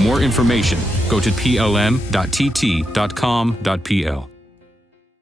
For more information, go to plm.tt.com.pl.